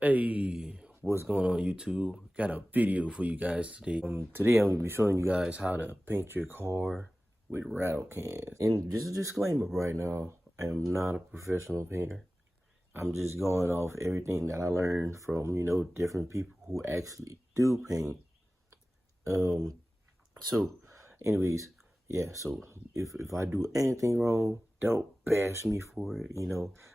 Hey, what's going on YouTube? Got a video for you guys today. Today I'm gonna be showing you guys how to paint your car with rattle cans. And just a disclaimer right now, I am not a professional painter. I'm just going off everything that I learned from, different people who actually do paint. So anyways, yeah, so if I do anything wrong, don't bash me for it,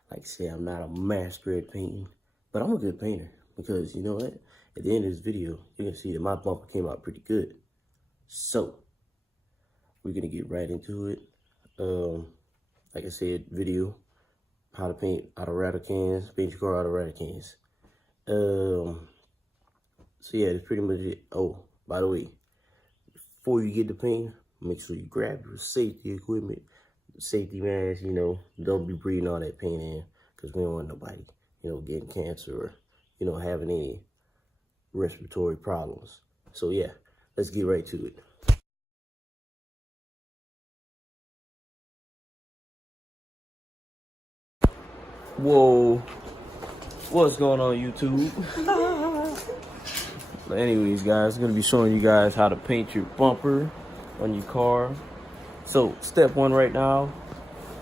like say I'm not a master at painting, but I'm a good painter because you know what? At the end of this video, you're gonna see that my bumper came out pretty good. So we're gonna get right into it. Like I said, video, how to paint out of rattle cans, paint your car out of rattle cans. So yeah, that's pretty much it. Oh, by the way, before you get the paint, make sure you grab your safety equipment, safety mask, don't be breathing all that paint in because we don't want nobody, getting cancer or, having any respiratory problems. So yeah, let's get right to it. Whoa, what's going on YouTube? But anyways guys, I'm gonna be showing you guys how to paint your bumper on your car. So step one right now,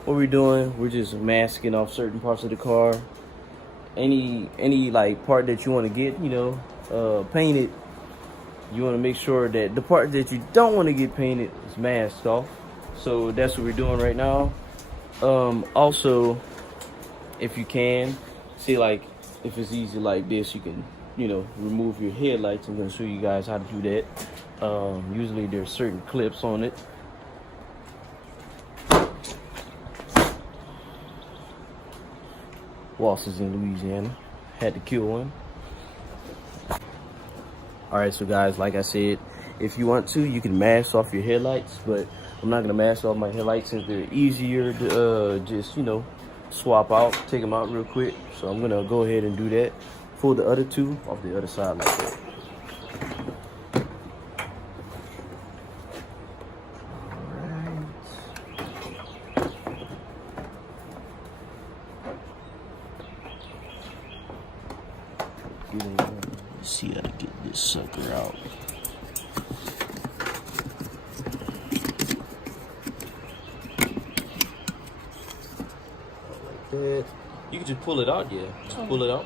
what we're doing, we're just masking off certain parts of the car. Any like part that you want to get, painted, you want to make sure that the part that you don't want to get painted is masked off. So that's what we're doing right now. Also, if you can, see, like if it's easy like this, you can, remove your headlights. I'm going to show you guys how to do that. Usually there's certain clips on it. Walsh is in Louisiana. Had to kill one. Alright, so guys, like I said, if you want to, you can mask off your headlights, but I'm not going to mask off my headlights since they're easier to just, swap out, take them out real quick. So I'm going to go ahead and do that. Pull the other two off the other side like that. Let's see how to get this sucker out. Like that. You can just pull it out, yeah. Just pull it out.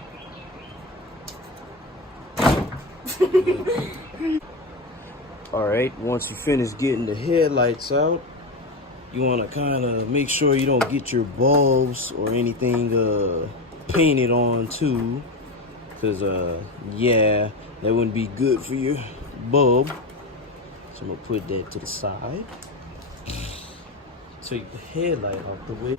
Alright, once you finish getting the headlights out, you want to kind of make sure you don't get your bulbs or anything painted on too, because yeah, that wouldn't be good for your bulb. So I'm gonna put that to the side. Take the headlight off the way,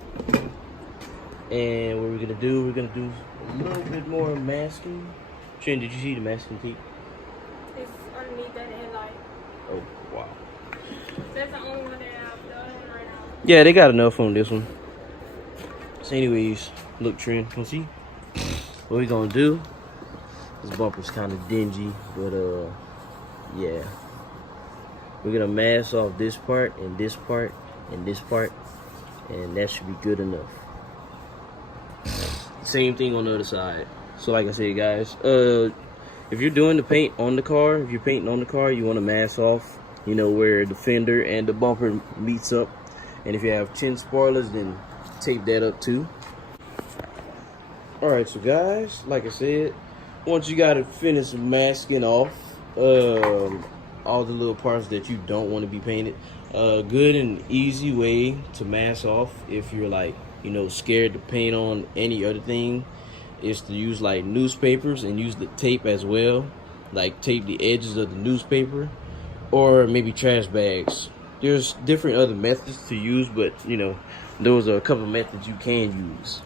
and what we're gonna do a little bit more masking. Trin, did you see the masking tape? It's underneath that headlight. Oh wow. That's the only one that I've done right now. Yeah, they got enough on this one. So anyways, look, Trin, you see? What we gonna do, this bumper's kind of dingy, but yeah. We're gonna mask off this part and this part and this part, and that should be good enough. Same thing on the other side. So like I said, guys, if you're doing the paint on the car, if you're painting on the car, you want to mask off, where the fender and the bumper meets up. And if you have 10 spoilers, then tape that up too. Alright, so guys, like I said, once you got it finished masking off all the little parts that you don't want to be painted, good and easy way to mask off if you're like, scared to paint on any other thing is to use like newspapers and use the tape as well. Like tape the edges of the newspaper, or maybe trash bags. There's different other methods to use, but those are a couple methods you can use.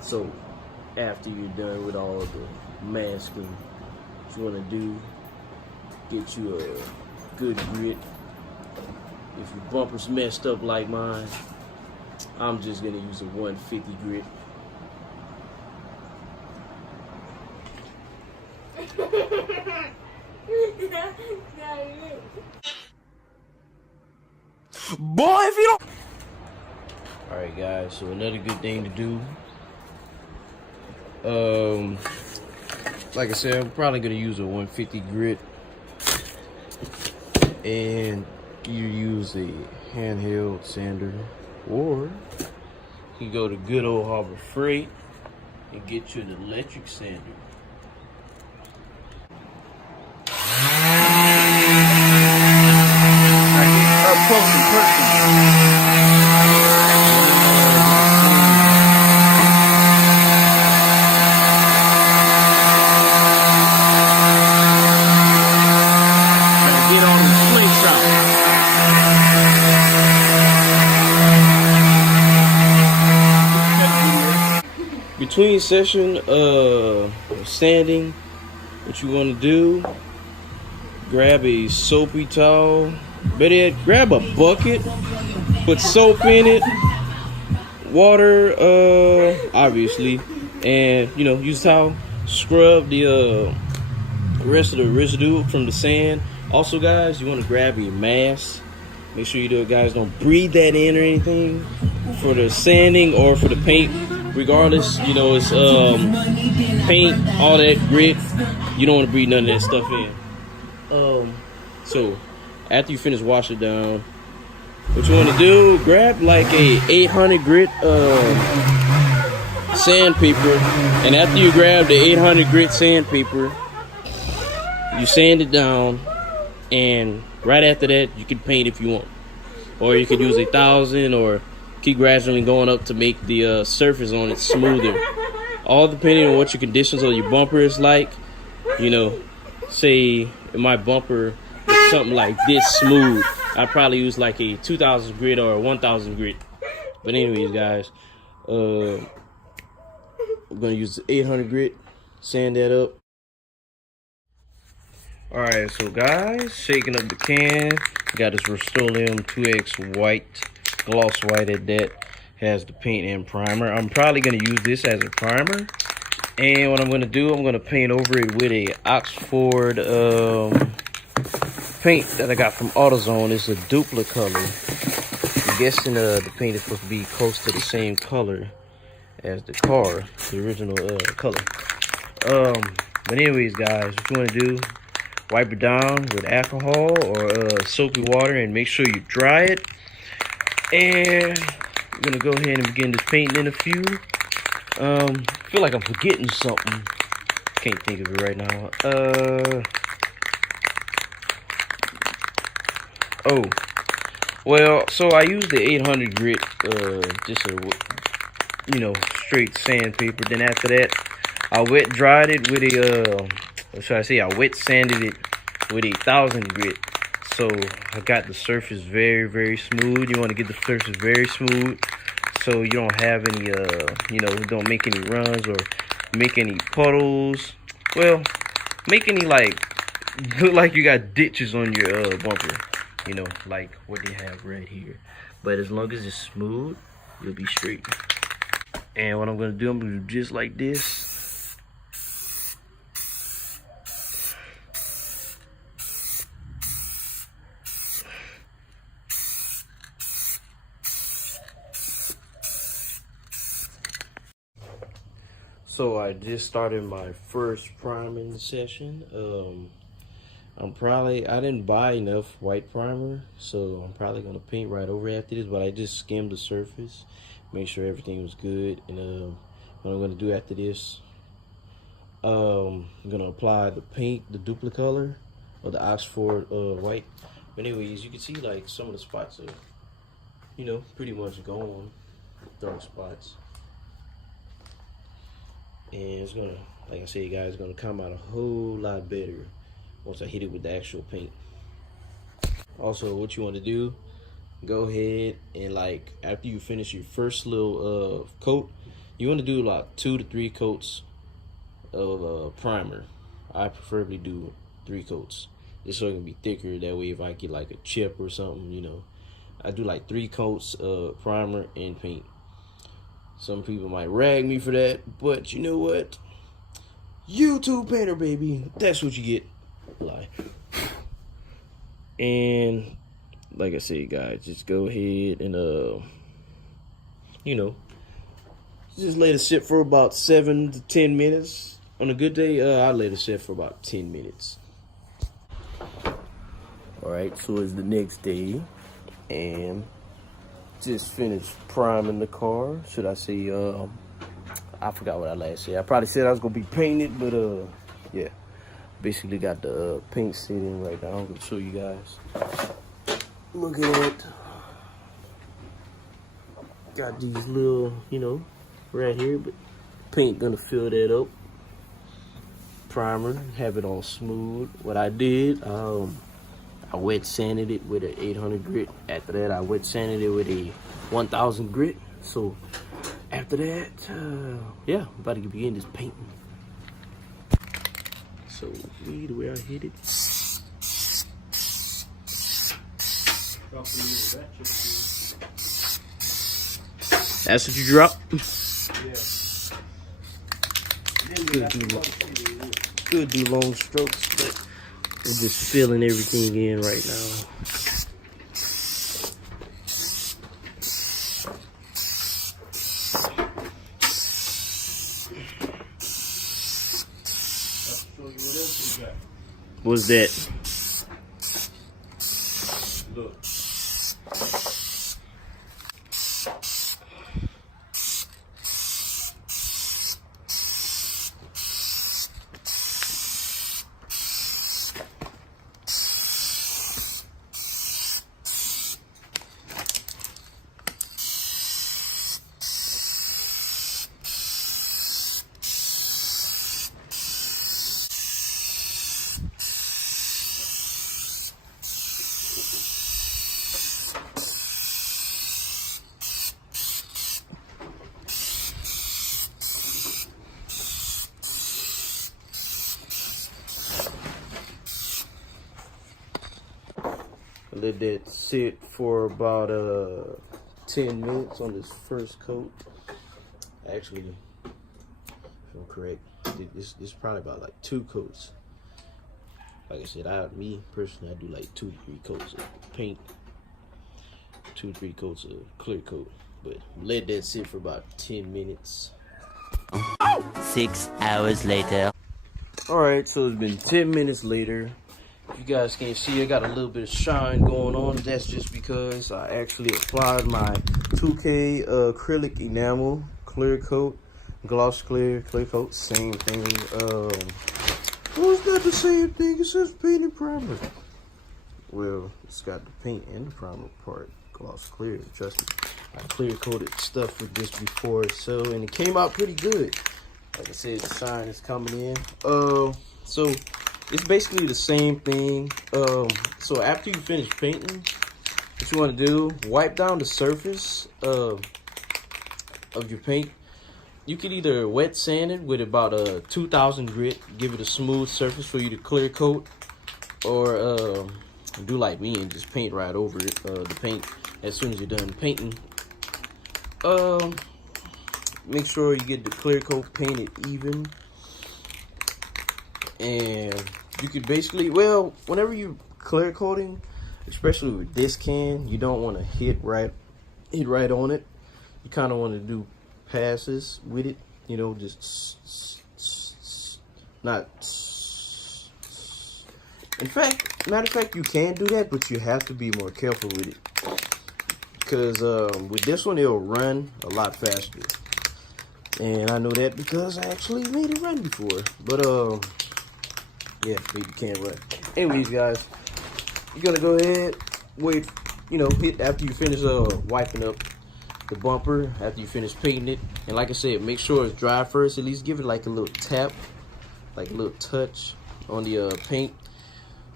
So after you're done with all the masking, what you want to do, get you a good grit. If your bumper's messed up like mine, I'm just gonna use a 150 grit. Boy, if you don't. Alright guys, so another good thing to do Like I said, I'm probably gonna use a 150 grit, and you use a handheld sander, or you go to good old Harbor Freight and get you an electric sander. Up close and personal. Between session sanding, what you want to do, grab a soapy towel, better yet, grab a bucket, put soap in it, water obviously, and use a towel, scrub the rest of the residue from the sand. Also guys, you want to grab your mask. Make sure you guys don't breathe that in or anything for the sanding or for the paint. Regardless, it's paint, all that grit. You don't want to breathe none of that stuff in. So after you finish wash it down, what you want to do, grab like a 800 grit sandpaper, and after you grab the 800 grit sandpaper, you sand it down, and right after that you can paint if you want, or you could use 1,000, or keep gradually going up to make the surface on it smoother. All depending on what your conditions of your bumper is like. Say my bumper is something like this smooth, I'd probably use like a 2,000 grit or a 1,000 grit. But anyways guys, we're gonna use the 800 grit, sand that up. Alright, so guys, shaking up the can, got this Rust-Oleum 2X white, gloss white at that, has the paint and primer. I'm probably going to use this as a primer, and what I'm going to do, I'm going to paint over it with a Oxford paint that I got from AutoZone. It's a duplicate color. I'm guessing the paint is supposed to be close to the same color as the car, the original color. But anyways guys, what you want to do, wipe it down with alcohol or soapy water, and make sure you dry it. And we're gonna go ahead and begin this painting in a few. Feel like I'm forgetting something. Can't think of it right now. Oh, well, so I used the 800 grit, just a straight sandpaper. Then after that, I wet dried it with a what should I say? I wet sanded it with 1,000 grit. So I got the surface very, very smooth. You want to get the surface very smooth so you don't have any, don't make any runs or make any puddles. Well, make any look like you got ditches on your bumper, like what they have right here. But as long as it's smooth, you'll be straight. And what I'm gonna do, I'm gonna do just like this. So I just started my first priming session. I didn't buy enough white primer, so I'm probably gonna paint right over after this, but I just skimmed the surface, make sure everything was good. And what I'm gonna do after this, I'm gonna apply the paint, the duplicate color, or the Oxford white. But anyways, you can see like some of the spots are, pretty much gone, dark spots. And it's gonna, like I said guys, it's gonna come out a whole lot better once I hit it with the actual paint. Also, what you want to do, go ahead and after you finish your first little coat, you want to do like 2 to 3 coats of primer. I preferably do 3 coats, just so it can be thicker. That way if I get like a chip or something, I do like 3 coats of primer and paint. Some people might rag me for that, but you know what? YouTube painter, baby. That's what you get. Lie. And like I said, guys, just go ahead and Just let it sit for about 7 to 10 minutes. On a good day, I let it sit for about 10 minutes. Alright, so it's the next day, and just finished priming the car. Should I say, I forgot what I last said. I probably said I was gonna be painted, but yeah. Basically got the paint sitting right now. I'm gonna show you guys. Look at it. Got these little, you know, right here, but paint gonna fill that up. Primer, have it all smooth. What I did, I wet sanded it with an 800 grit. After that, I wet sanded it with a 1000 grit. So after that, yeah, I'm about to begin this painting. So the way I hit it. That's what you drop? Yeah. Could do long strokes, but we're just filling everything in right now. What's that? Look. Let that sit for about 10 minutes on this first coat. Actually, if I'm correct, this is probably about like 2 coats. Like I said, me personally, I do like 2 to 3 coats of paint, 2 to 3 coats of clear coat. But let that sit for about 10 minutes. 6 hours later. Alright, so it's been 10 minutes later. If you guys can't see, I got a little bit of shine going on. That's just because I actually applied my 2K acrylic enamel clear coat, gloss clear coat, same thing. Well, it's not the same thing. It says painted primer. Well, it's got the paint and the primer part, gloss clear. Trust me, I clear coated stuff with this before, so and it came out pretty good. Like I said, the shine is coming in. So it's basically the same thing. So after you finish painting, what you want to do, wipe down the surface of your paint. You can either wet sand it with about a 2000 grit, give it a smooth surface for you to clear coat, or do like me and just paint right over it, the paint as soon as you're done painting. Make sure you get the clear coat painted even. And you could basically, well, whenever you clear coating, especially with this can, you don't want to hit right on it. You kind of want to do passes with it, you know, just not. In fact, matter of fact, you can do that, but you have to be more careful with it, because with this one it'll run a lot faster, and I know that because I actually made it run before. But yeah, baby can't run. Anyways, guys, you're gonna go ahead, wait, you know, hit after you finish wiping up the bumper, after you finish painting it. And like I said, make sure it's dry first. At least give it like a little tap, like a little touch on the paint.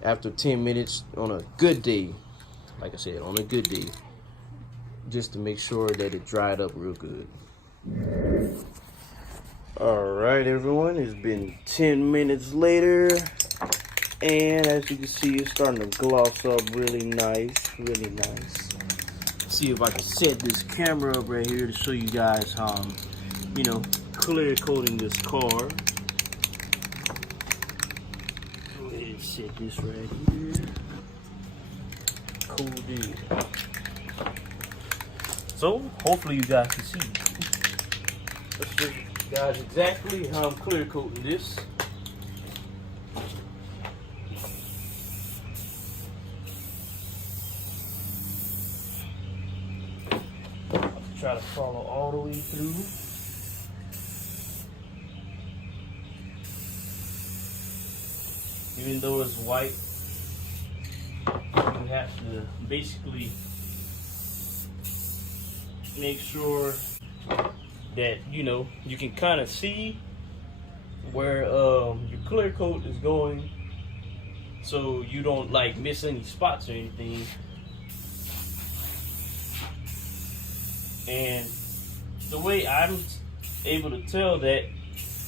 After 10 minutes on a good day, like I said, on a good day, just to make sure that it dried up real good. All right, everyone, it's been 10 minutes later, and as you can see, it's starting to gloss up really nice, really nice. See if I can set this camera up right here to show you guys how I'm, you know, clear coating this car. Go ahead and set this right here. Cool deal. So hopefully you guys can see. Let's show you guys exactly how I'm clear coating this. Try to follow all the way through. Even though it's white, you have to basically make sure that you can kind of see where your clear coat is going, so you don't like miss any spots or anything. And the way I'm able to tell that,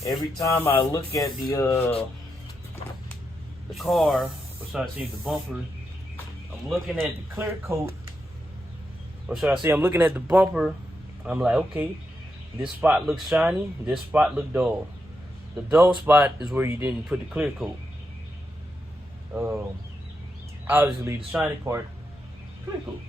every time I look at the car, or should I say the bumper, I'm looking at the clear coat, or should I say I'm looking at the bumper, I'm like, okay, this spot looks shiny, this spot look dull. The dull spot is where you didn't put the clear coat. Obviously the shiny part, clear coat.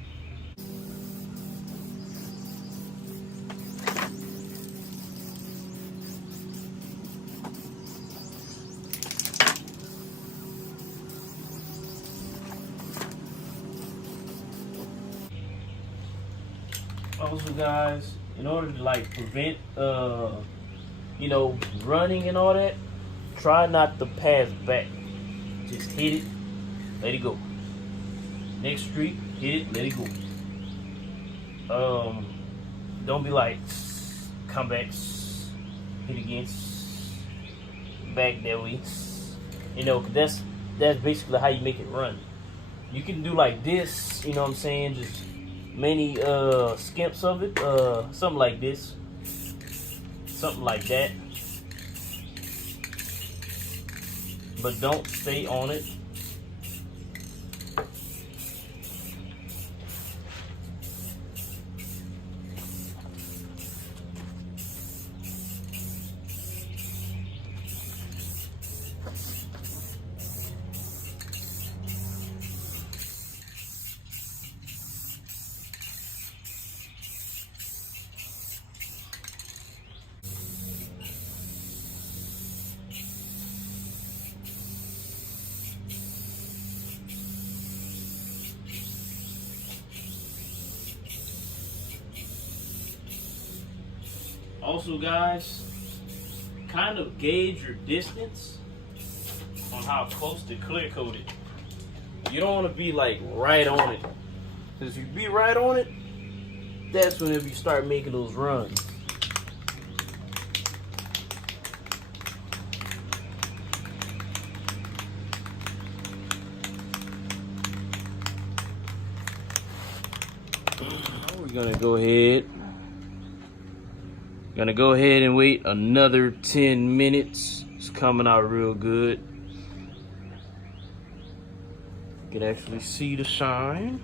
Also, guys, in order to like prevent running and all that, try not to pass back. Just hit it, let it go. Next street, hit it, let it go. Don't be like, come back, hit again, back that way. Cause that's basically how you make it run. You can do like this, you know what I'm saying? Just many skimps of it, something like this, something like that, but don't stay on it. Also, guys, kind of gauge your distance on how close to clear coat it. You don't want to be like right on it, because if you be right on it, that's whenever you start making those runs. We're gonna go ahead and wait another 10 minutes. It's coming out real good. You can actually see the shine.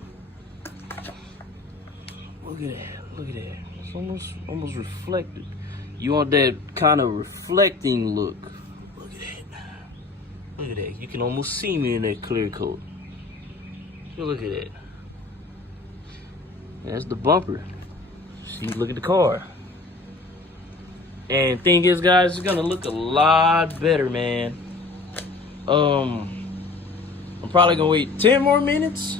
Look at that, look at that. It's almost reflected. You want that kind of reflecting look. Look at that. Look at that. You can almost see me in that clear coat. Look at that. That's the bumper. See, look at the car. And thing is, guys, it's gonna look a lot better, man. I'm probably gonna wait 10 more minutes.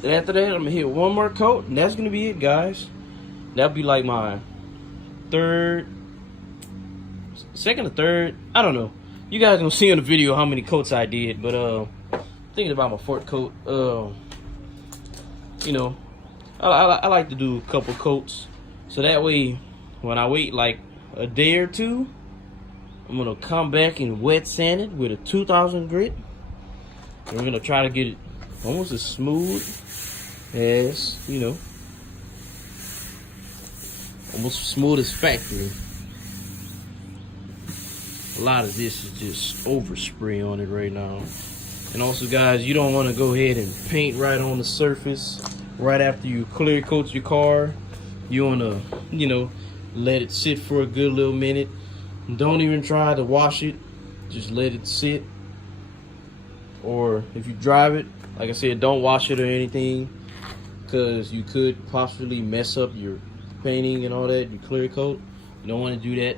Then after that, I'm gonna hit one more coat, and that's gonna be it, guys. That'll be like my second or third. I don't know. You guys gonna see in the video how many coats I did, but thinking about my fourth coat. I like to do a couple coats, so that way when I wait like a day or two, I'm gonna come back and wet sand it with a 2000 grit, and we're gonna try to get it almost as smooth as, almost smooth as factory. A lot of this is just overspray on it right now. And also, guys, you don't want to go ahead and paint right on the surface right after you clear coat your car. You want to, let it sit for a good little minute. Don't even try to wash it. Just let it sit. Or if you drive it, like I said, don't wash it or anything, because you could possibly mess up your painting and all that, your clear coat. You don't want to do that.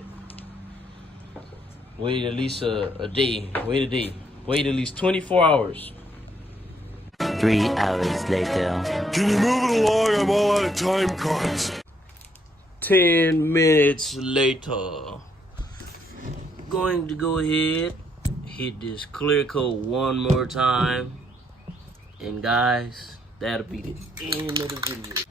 Wait at least a day. Wait a day. Wait at least 24 hours. 3 hours later. Can you move it along? I'm all out of time cards. 10 minutes later. Going to go ahead, hit this clear coat one more time. And guys, that'll be the end of the video.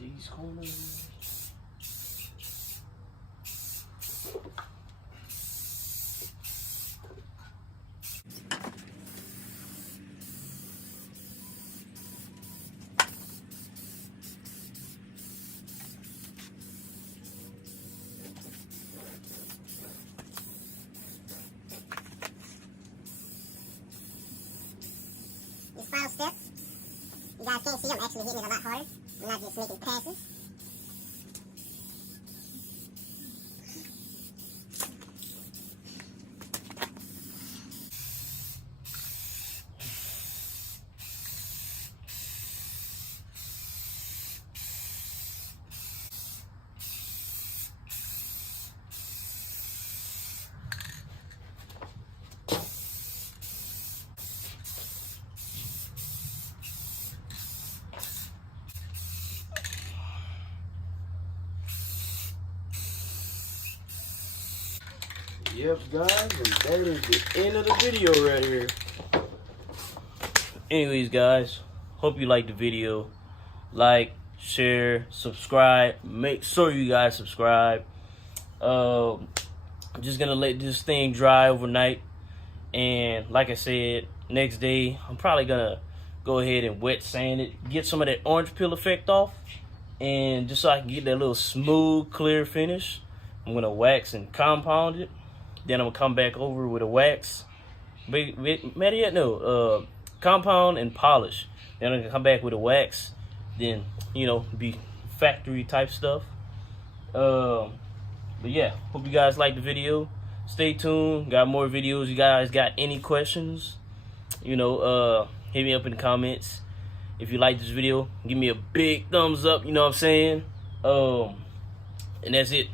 These corners. This final step, you guys can't see I'm actually hitting it a lot harder. I'm not just making passes. Yep, guys, and that is the end of the video right here. Anyways, guys, hope you liked the video. Like, share, subscribe. Make sure you guys subscribe. I'm just gonna let this thing dry overnight, and like I said, next day I'm probably gonna go ahead and wet sand it, get some of that orange peel effect off, and just so I can get that little smooth, clear finish, I'm gonna wax and compound it. Then I'm gonna come back over with a wax. Better yet, no, compound and polish. Then I'm gonna come back with a wax. Then, you know, be factory type stuff. But yeah, hope you guys liked the video. Stay tuned. Got more videos. You guys got any questions? You know, hit me up in the comments. If you like this video, give me a big thumbs up. You know what I'm saying? And that's it.